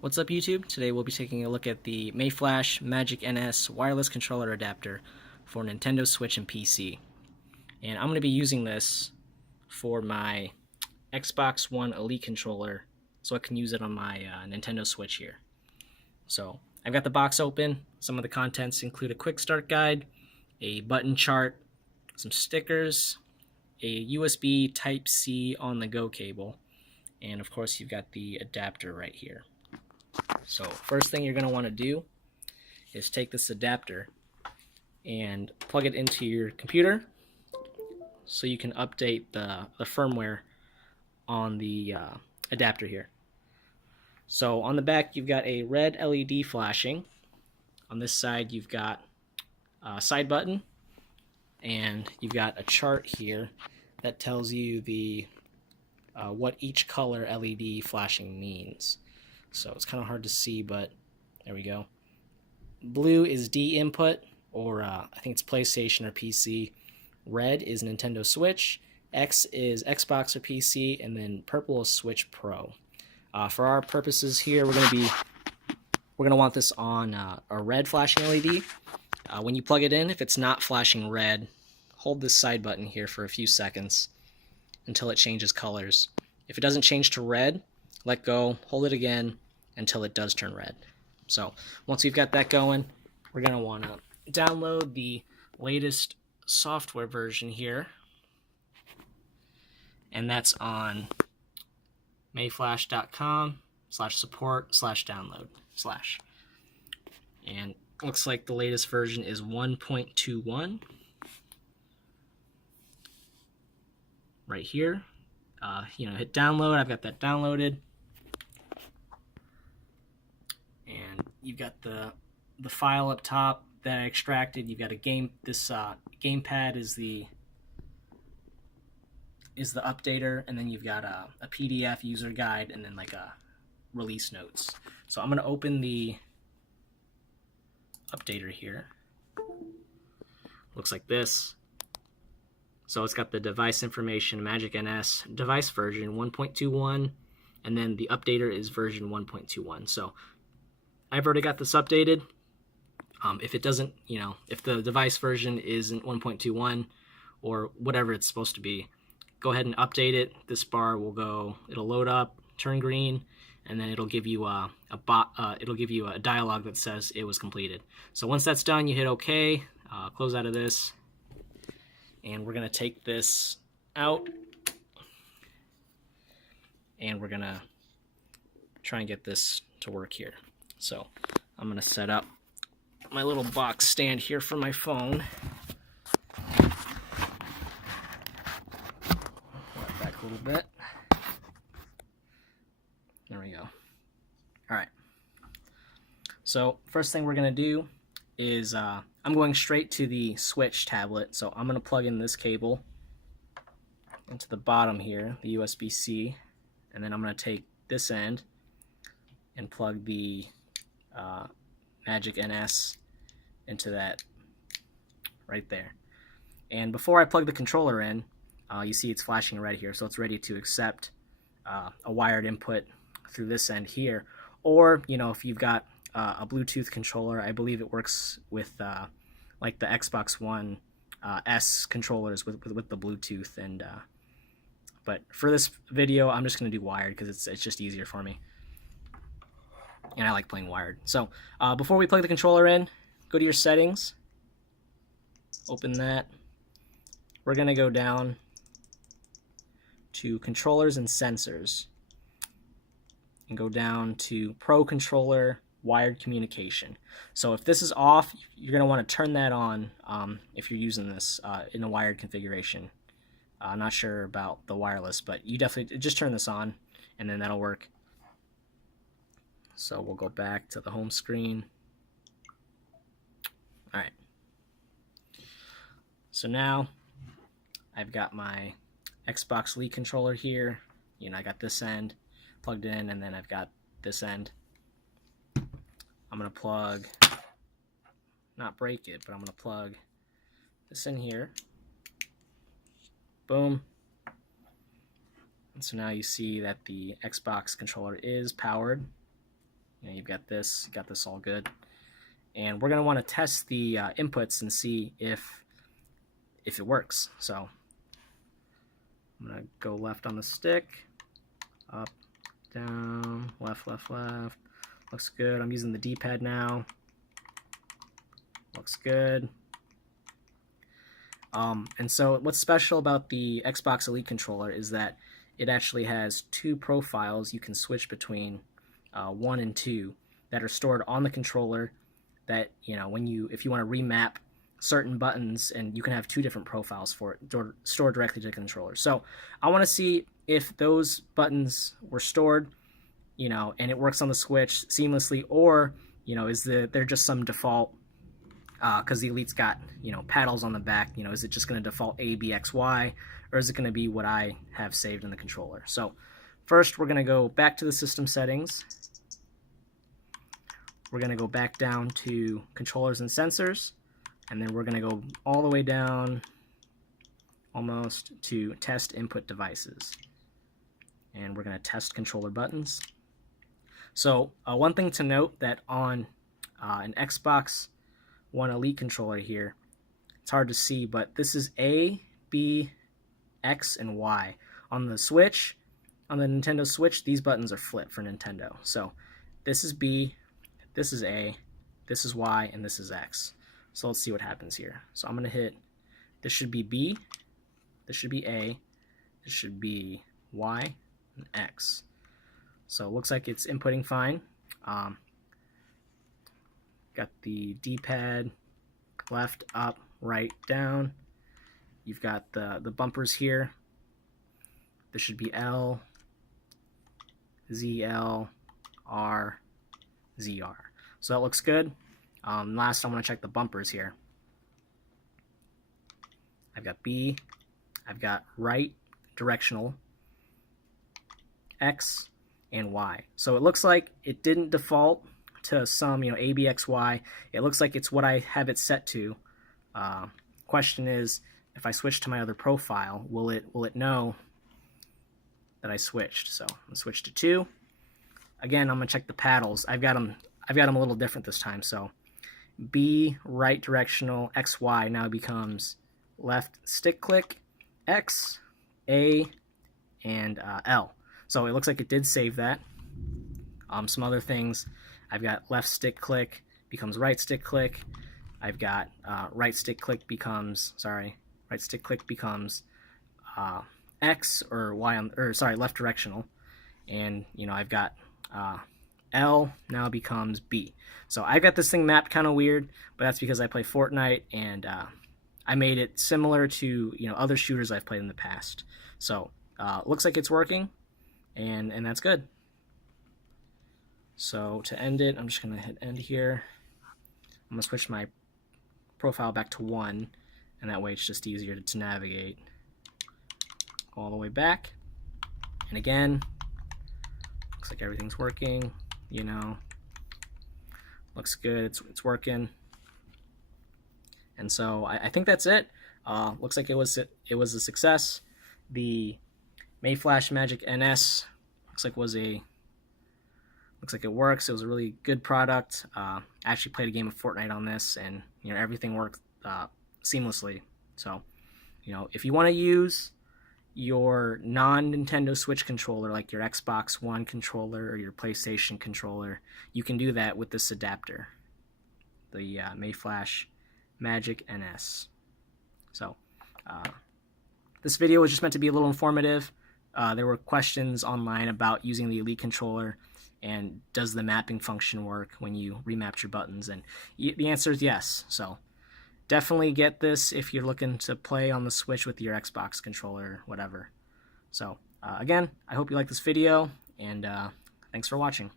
What's up YouTube? Today we'll be taking a look at the Mayflash Magic NS wireless controller adapter for Nintendo Switch and PC. And I'm going to be using this for my Xbox One Elite controller so I can use it on my Nintendo Switch here. So I've got the box open. Some of the contents include a quick start guide, a button chart, some stickers, a USB Type-C on-the-go cable, and of course you've got the adapter right here. So first thing you're going to want to do is take this adapter and plug it into your computer so you can update the firmware on the adapter here. So on the back you've got a red LED flashing. On this side you've got a side button, and you've got a chart here that tells you the what each color LED flashing means. So it's kind of hard to see, but there we go. Blue is D input, or I think it's PlayStation or PC. Red is Nintendo Switch. X is Xbox or PC, and then purple is Switch Pro. For our purposes here, we're gonna want this on a red flashing LED. When you plug it in, if it's not flashing red, hold this side button here for a few seconds until it changes colors. If it doesn't change to red, let go, hold it again until it does turn red. So once we've got that going, we're going to want to download the latest software version here, and that's on mayflash.com/support/download/. And looks like the latest version is 1.21 right here. Hit download. I've got that downloaded. And you've got the file up top that I extracted. You've got a game. This gamepad is the updater, and then you've got a PDF user guide, and then like a release notes. So I'm going to open the updater here. Looks like this. So it's got the device information, Magic NS device version 1.21, and then the updater is version 1.21. So I've already got this updated. If it doesn't, if the device version isn't 1.21 or whatever it's supposed to be, go ahead and update it. This bar will it'll load up, turn green, and then it'll give you a dialog that says it was completed. So once that's done, you hit OK, close out of this, and we're gonna take this out, and we're gonna try and get this to work here. So I'm going to set up my little box stand here for my phone. Pull it back a little bit. There we go. Alright. So first thing we're going to do is I'm going straight to the Switch tablet. So I'm going to plug in this cable into the bottom here, the USB-C, and then I'm going to take this end and plug the Magic NS into that right there. And before I plug the controller in, you see it's flashing red here, so it's ready to accept a wired input through this end here. Or if you've got a Bluetooth controller, I believe it works with like the Xbox One S controllers with the Bluetooth. And but for this video, I'm just going to do wired because it's just easier for me. And I like playing wired. So before we plug the controller in, go to your settings, open that. We're going to go down to controllers and sensors and go down to Pro Controller Wired Communication. So if this is off, you're going to want to turn that on if you're using this in a wired configuration. I'm not sure about the wireless, but you definitely just turn this on, and then that'll work. So we'll go back to the home screen. All right. So now I've got my Xbox Elite controller here. I got this end plugged in, and then I've got this end. I'm going to plug, not break it, but I'm going to plug this in here. Boom. And so now you see that the Xbox controller is powered. you've got this all good. And we're going to want to test the inputs and see if it works. So I'm going to go left on the stick, up, down, left, left, left. Looks good. I'm using the D-pad now. Looks good. And so what's special about the Xbox Elite controller is that it actually has two profiles you can switch between, 1 and 2, that are stored on the controller. That, if you want to remap certain buttons, and you can have two different profiles for it stored directly to the controller. So I want to see if those buttons were stored, and it works on the Switch seamlessly, or they're just some default, because the Elite's got paddles on the back. Is it just going to default A, B, X, Y, or is it going to be what I have saved in the controller? So first we're going to go back to the system settings. We're going to go back down to controllers and sensors, and then we're going to go all the way down almost to test input devices, and we're going to test controller buttons. So one thing to note, that on an Xbox One Elite controller here, it's hard to see, but this is A, B, X, and Y. On the Switch, on the Nintendo Switch, these buttons are flipped for Nintendo. So this is B, this is A, this is Y, and this is X. So let's see what happens here. So I'm going to hit, this should be B, this should be A, this should be Y, and X. So it looks like it's inputting fine. Got the D-pad, left, up, right, down. You've got the bumpers here. This should be L, Z, L, R, ZR. So that looks good. Last, I'm going to check the bumpers here. I've got B, I've got right directional, X, and Y. So it looks like it didn't default to some, A, B, X, Y. It looks like it's what I have it set to. Question is, if I switch to my other profile, will it know that I switched? So I'm going to switch to 2. Again, I'm going to check the paddles. I've got them a little different this time. So B, right directional, X, Y now becomes left stick click, X, A, and L. So it looks like it did save that. Some other things, I've got left stick click becomes right stick click. I've got right stick click becomes X or Y left directional, and I've got L now becomes B. So I got this thing mapped kind of weird, but that's because I play Fortnite, and I made it similar to other shooters I've played in the past. So looks like it's working, and that's good. So to end it, I'm just going to hit end here. I'm going to switch my profile back to 1, and that way it's just easier to navigate. Go all the way back, and again, looks like everything's working. Looks good. It's working. And so I think that's it. Looks like it was a success. The Mayflash Magic NS looks like it works. It was a really good product. I actually played a game of Fortnite on this, and everything worked seamlessly. So if you want to use your non-Nintendo Switch controller, like your Xbox One controller or your PlayStation controller, you can do that with this adapter, the Mayflash Magic NS. So this video was just meant to be a little informative. There were questions online about using the Elite controller, and does the mapping function work when you remapped your buttons, and the answer is yes. So definitely get this if you're looking to play on the Switch with your Xbox controller or whatever. So again, I hope you like this video, and thanks for watching.